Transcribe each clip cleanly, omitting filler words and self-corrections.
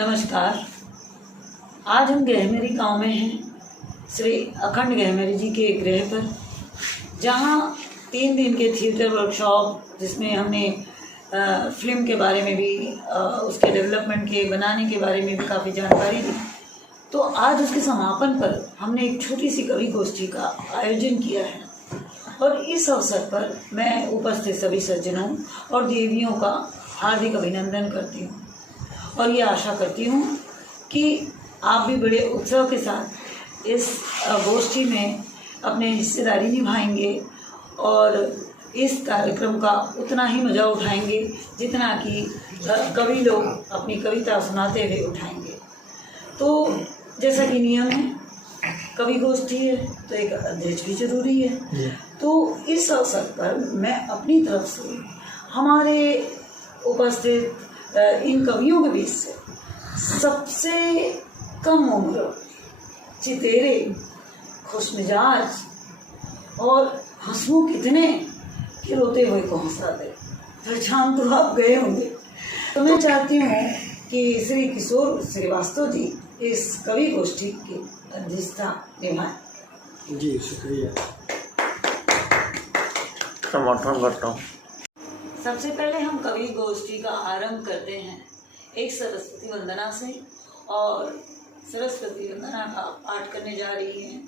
नमस्कार। आज हम गहमेरी गांव में हैं, श्री अखंड गहमेरी जी के गृह पर, जहां 3 दिन के थिएटर वर्कशॉप, जिसमें हमने फिल्म के बारे में भी, उसके डेवलपमेंट के बनाने के बारे में भी काफ़ी जानकारी दी। तो आज उसके समापन पर हमने एक छोटी सी कवि गोष्ठी का आयोजन किया है और इस अवसर पर मैं उपस्थित सभी सज्जनों और देवियों का हार्दिक अभिनंदन करती हूँ और ये आशा करती हूँ कि आप भी बड़े उत्साह के साथ इस गोष्ठी में अपने हिस्सेदारी निभाएंगे और इस कार्यक्रम का उतना ही मज़ा उठाएंगे जितना कि कवि लोग अपनी कविता सुनाते हुए उठाएंगे। तो जैसा कि नियम है, कवि गोष्ठी है तो एक अध्यक्ष भी जरूरी है। तो इस अवसर पर मैं अपनी तरफ से हमारे उपस्थित इन कवियों के बीच से सबसे कम उम्र, चितेरे, खुशमिजाज और हंसमुख इतने कि रोते हुए को हंसा दे, पहचान तो आप गए होंगे। तो मैं चाहती हूँ कि श्री किशोर श्रीवास्तव जी इस कवि गोष्ठी की अध्यक्षता निभाएं। जी शुक्रिया। समर्थन करता हूँ। सबसे पहले हम कवि गोष्ठी का आरंभ करते हैं एक सरस्वती वंदना से, और सरस्वती वंदना का पाठ करने जा रही हैं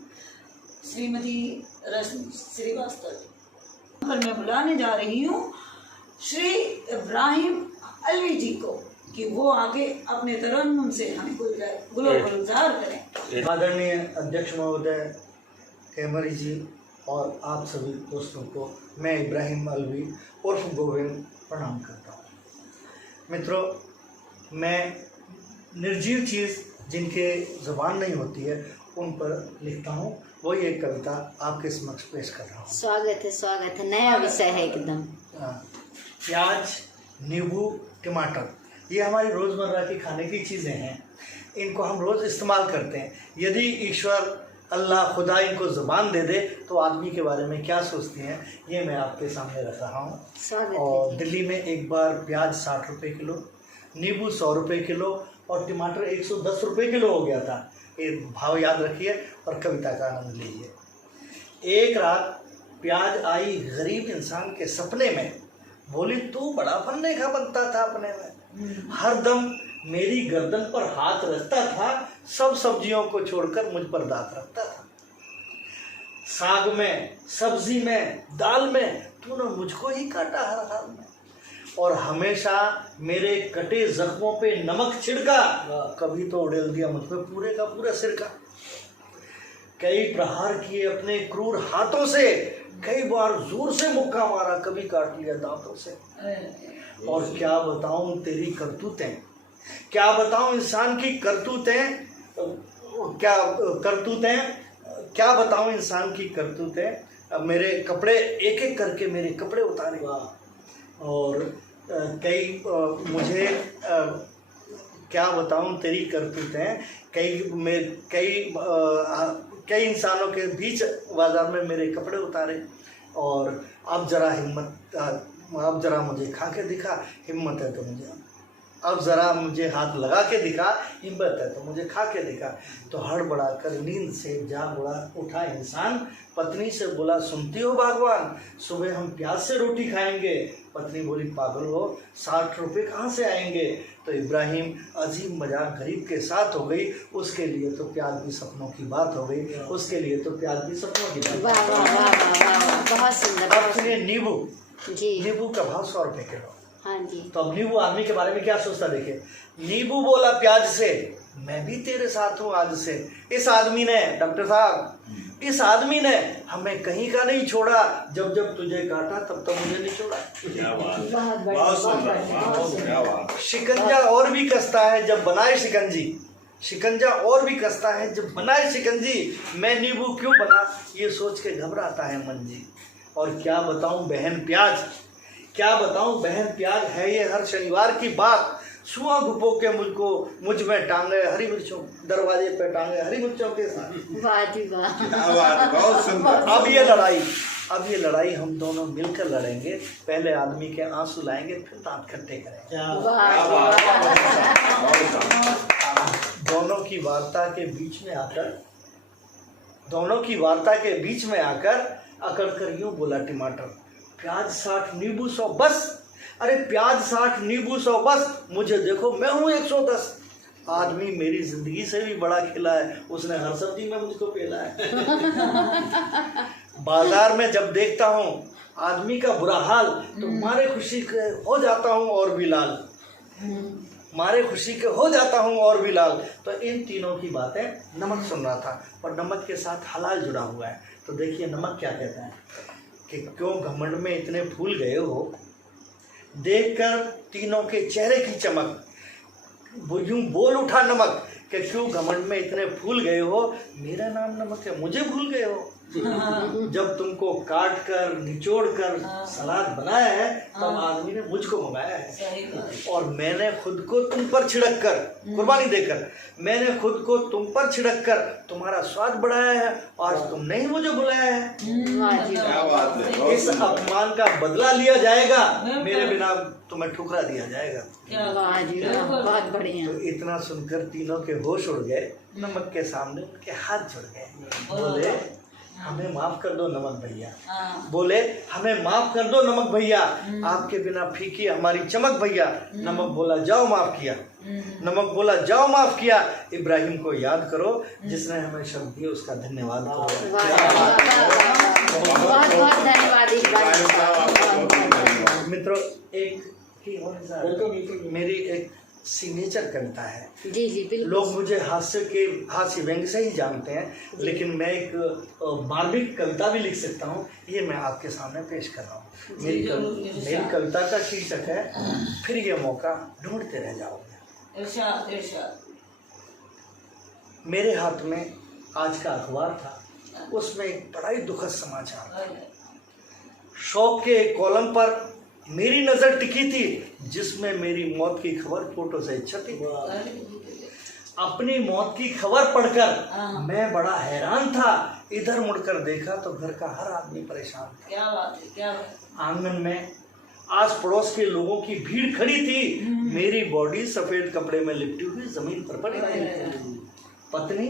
श्रीमती रश्मि श्रीवास्तव जी। पर मैं बुलाने जा रही हूँ श्री इब्राहिम अलवी जी को कि वो आगे अपने तरन्नुम से हमें गुलजार करें। आदरणीय अध्यक्ष महोदय गहमेरी जी और आप सभी दोस्तों को मैं इब्राहिम अलवी उर्फ गोविंद प्रणाम करता हूँ। मित्रों, मैं निर्जीव चीज़ जिनके ज़बान नहीं होती है उन पर लिखता हूँ, वही एक कविता आपके समक्ष पेश कर रहा हूँ। स्वागत है, नया विषय है एकदम। प्याज, नींबू, टमाटर, ये हमारी रोज़मर्रा की खाने की चीज़ें हैं। इनको हम रोज़ इस्तेमाल करते हैं। यदि ईश्वर, अल्लाह, खुदा इनको ज़बान दे दे तो आदमी के बारे में क्या सोचती हैं, ये मैं आपके सामने रख रहा हूँ। और दिल्ली में एक बार प्याज 60 रुपये किलो, नींबू 100 रुपये किलो और टमाटर 110 रुपये किलो हो गया था। ये भाव याद रखिए और कविता का आनंद लीजिए। एक रात प्याज आई गरीब इंसान के सपने में, बोली तू बड़ा फन्ने का बनता था अपने में, हर दम मेरी गर्दन पर हाथ रखता था, सब सब्जियों को छोड़कर मुझ पर दांत रखता था। साग में, सब्जी में, दाल में तूने मुझको ही काटा हर हाल में, और हमेशा मेरे कटे जख्मों पे नमक छिड़का, कभी तो उड़ेल दिया मुझ पे पूरे का पूरा सिरका। कई प्रहार किए अपने क्रूर हाथों से, कई बार जोर से मुक्का मारा, कभी काट लिया दांतों से। और क्या बताऊं तेरी करतूतें, क्या बताऊं इंसान की करतूतें, क्या बताऊं इंसान की करतूतें। मेरे कपड़े एक एक करके मेरे कपड़े उतारे, और क्या बताऊं तेरी करतूतें, कई इंसानों के बीच बाजार में मेरे कपड़े उतारे। और अब जरा मुझे खा के दिखा, हिम्मत है तो मुझे, अब ज़रा मुझे हाथ लगा के दिखा, हिम्मत है तो मुझे खा के दिखा। तो हड़बड़ा कर नींद से जाग उठा इंसान, पत्नी से बोला सुनती हो बागवान, सुबह हम प्याज से रोटी खाएंगे। पत्नी बोली पागल हो, 60 रुपये कहाँ से आएंगे। तो इब्राहिम अजीब मजाक गरीब के साथ हो गई, उसके लिए तो प्याज भी सपनों की बात हो गई, उसके लिए तो प्याज भी सपनों की बात। बहुत सुंदर। अब सुनिए नींबू का भाव 100 रुपये किलो। हाँ जी। तो अब नींबू आदमी के बारे में क्या सोचता, देखिए। नींबू बोला प्याज से, मैं भी तेरे साथ हूँ आज से। इस आदमी ने, डॉक्टर साहब, इस आदमी ने हमें कहीं का नहीं छोड़ा, जब जब तुझे काटा तब तब मुझे नहीं छोड़ा। शिकंजा और भी कसता है जब बनाए शिकंजी, शिकंजा और भी कसता है जब बनाए शिकंजी, मैं नींबू क्यों बना ये सोच के घबराता है मन जी। और क्या बताऊं बहन प्याज, क्या बताऊं बहन प्याज, है ये हर शनिवार की बात, छुआ घुपो के मुझको मुझ में टांगे हरी मिर्चों, दरवाजे पे टांगे हरी मिर्चों के साथ। वाह जी वाह। क्या बात है, बहुत सुंदर। अब ये लड़ाई हम दोनों मिलकर लड़ेंगे। पहले आदमी के आंसू लाएंगे, फिर दांत खट्टे करेंगे। वाह जी वाह। दोनों की वार्ता के बीच में आकर अकड़ कर यूं बोला टमाटर, प्याज 60 नींबू 100 बस। अरे प्याज 60 नींबू 100 बस, मुझे देखो मैं हूँ 110। आदमी मेरी जिंदगी से भी बड़ा खिला है, उसने हर सब्जी में मुझको पेला है। बाजार में जब देखता हूँ आदमी का बुरा हाल, तो मारे खुशी के हो जाता हूँ और भी लाल। मारे खुशी के हो जाता हूँ और भी लाल। तो इन तीनों की बातें नमक सुन रहा था, और नमक के साथ हलाल जुड़ा हुआ है। तो देखिए नमक क्या कहता है कि क्यों घमंड में इतने फूल गए हो, देखकर तीनों के चेहरे की चमक, वो यूं बोल उठा नमक कि क्यों घमंड में इतने फूल गए हो, मेरा नाम नमक है, मुझे भूल गए हो। जब तुमको काट कर निचोड़ कर सलाद बनाया है, तब आदमी ने मुझको मंगाया है। और मैंने खुद को तुम पर छिड़क कर, कुर्बानी देकर मैंने खुद को तुम पर छिड़क कर तुम्हारा स्वाद बढ़ाया है, आज तुमने ही मुझे बुलाया है। वाह जी क्या वाह। बात है, बहुत इस सुंदर। अपमान का बदला लिया जाएगा, मेरे बिना तुम्हें ठुकरा दिया जाएगा। वाह जी वाह, बहुत बढ़िया। तो इतना सुनकर तीनों के होश उड़ गए। नमक के सामने उनके हाथ जुड़ गए। बोले हमें माफ कर दो नमक भैया, बोले हमें माफ कर दो नमक भैया, आपके बिना फीकी हमारी चमक भैया। नमक बोला जाओ माफ किया, नमक बोला जाओ माफ किया। इब्राहिम को याद करो, जिसने हमें शब्द दिए, उसका धन्यवाद करो। वाह वाह वाह। बहुत बहुत धन्यवाद इब्राहिम साहब। मित्रों, एक मेरी एक सिग्नेचर कविता है। जी जी बिल्कुल। लोग मुझे हास्य व्यंग से ही जानते हैं, लेकिन मैं एक मार्मिक कविता भी लिख सकता हूँ। ये मैं आपके सामने पेश कर रहा हूँ। मेरी कविता का शीर्षक है, फिर ये मौका ढूंढते रह जाओगे। मेरे हाथ में आज का अखबार था, उसमें एक बड़ा ही दुखद समाचार। शौक के एक कॉलम पर मेरी नजर टिकी थी, जिसमें मेरी मौत की खबर फोटो से छपी थी। अपनी मौत की खबर पढ़कर मैं बड़ा हैरान था। इधर मुड़कर देखा तो घर का हर आदमी परेशान था। क्या बात है, क्या बात है। आंगन में आस पड़ोस के लोगों की भीड़ खड़ी थी। मेरी बॉडी सफेद कपड़े में लिपटी हुई जमीन पर पड़ी थी। पत्नी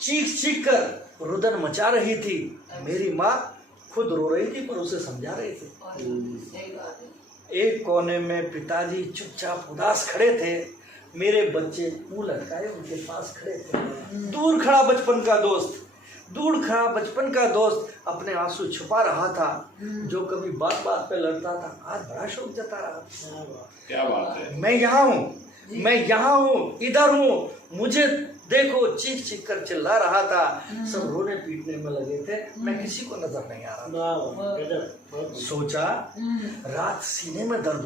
चीख चीख कर रुदन मचा रही थी। मेरी माँ खुद रो रही थी, पर उसे समझा रही थी। सही बात है। एक कोने में पिताजी चुपचाप उदास खड़े थे। मेरे बच्चे मुंह लटकाए उनके पास खड़े थे। दूर खड़ा बचपन का दोस्त अपने आंसू छुपा रहा था। जो कभी बात बात पे लड़ता था, आज बड़ा शोक जता रहा। क्या बात है। मैं यहाँ हूँ, इधर हूँ, मुझे देखो, चीख चीख कर चिल्ला रहा था। सब रोने पीटने में लगे थे, मैं किसी को नजर नहीं आ रहा। सोचा रात सीने में दर्द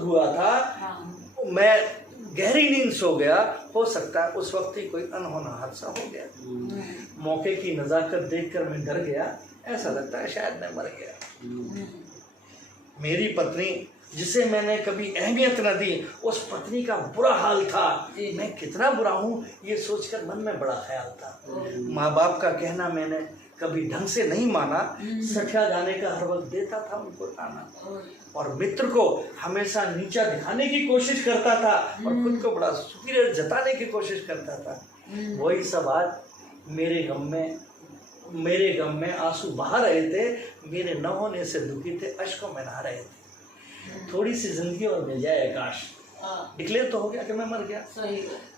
हुआ था। मैं गहरी नींद सो गया। हो सकता है उस वक्त ही कोई अनहोना हादसा हो गया। मौके की नजाकत देखकर मैं डर गया। ऐसा लगता है शायद मैं मर गया। मेरी पत्नी, जिसे मैंने कभी अहमियत न दी, उस पत्नी का बुरा हाल था। मैं कितना बुरा हूँ, ये सोचकर मन में बड़ा ख्याल था। माँ बाप का कहना मैंने कभी ढंग से नहीं माना। सठिया जाने का हर वक्त देता था उनको ताना, और मित्र को हमेशा नीचा दिखाने की कोशिश करता था, और खुद को बड़ा सुपीरियर जताने की कोशिश करता था। वही सब आज मेरे गम में आंसू बहा रहे थे। मेरे न होने से दुखी थे, अश्कों में नहा रहे थे। थोड़ी सी जिंदगी और मिल जाए आकाश, डिक्लेयर तो हो गया कि मैं मर गया।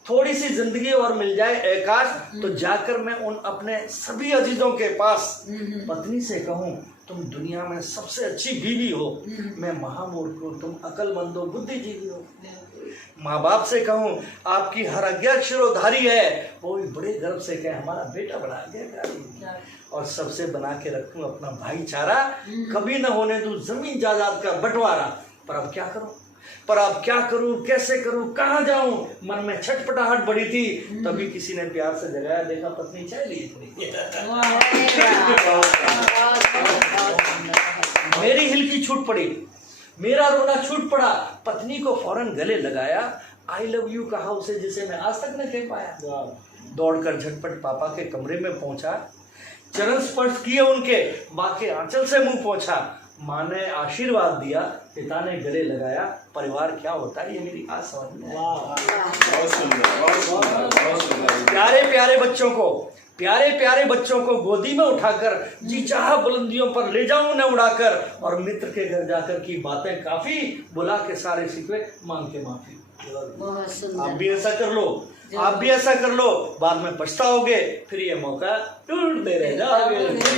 थोड़ी सी जिंदगी और मिल जाए आकाश, तो जाकर मैं उन अपने सभी अजीजों के पास पत्नी से कहूँ, तुम दुनिया में सबसे अच्छी बीवी हो। मैं महामूर्ख हूँ, तुम अकलमंद हो, बुद्धिजीवी हो। माँ बाप से कहूँ, आपकी हर आज्ञा शिरोधारी है। वो भी बड़े गर्व से कहे, हमारा बेटा बड़ा आज्ञाकारी। और सबसे बना के रखूं अपना भाईचारा, कभी न होने दूं जमीन जायदाद का बंटवारा। पर अब क्या करूं, कैसे करूं, कहाँ जाऊं? मन में छटपटाहट बड़ी थी। तभी किसी ने प्यार से जगाया, देखा पत्नी चाय ली इतनी। मेरी हिल की छूट पड़ी। मेरा रोना छूट पड़ा। पत्नी को फौरन गले लगाया, आई लव यू कहा उसे, जिसे मैं आज तक नहीं कह पाया। दौड़कर झटपट पापा के कमरे में पहुंचा, चरण स्पर्श किए उनके, माँ के आंचल से मुंह पोंछा। माँ ने आशीर्वाद दिया, पिता ने गले लगाया। परिवार क्या होता है ये मेरी आज समझ में आया। बहुत सुंदर, बहुत सुंदर, बहुत सुंदर। प्यारे प्यारे बच्चों को गोदी में उठाकर जी चाहा बुलंदियों पर ले जाऊं उन्हें उड़ाकर, और मित्र के घर जाकर की बातें काफी, बुला के सारे शिकवे मांग के माफी। बहुत आप सुंदर। भी ऐसा कर लो, आप भी ऐसा कर लो, बाद में पछताओगे, फिर ये मौका ढूंढते रह जाओगे।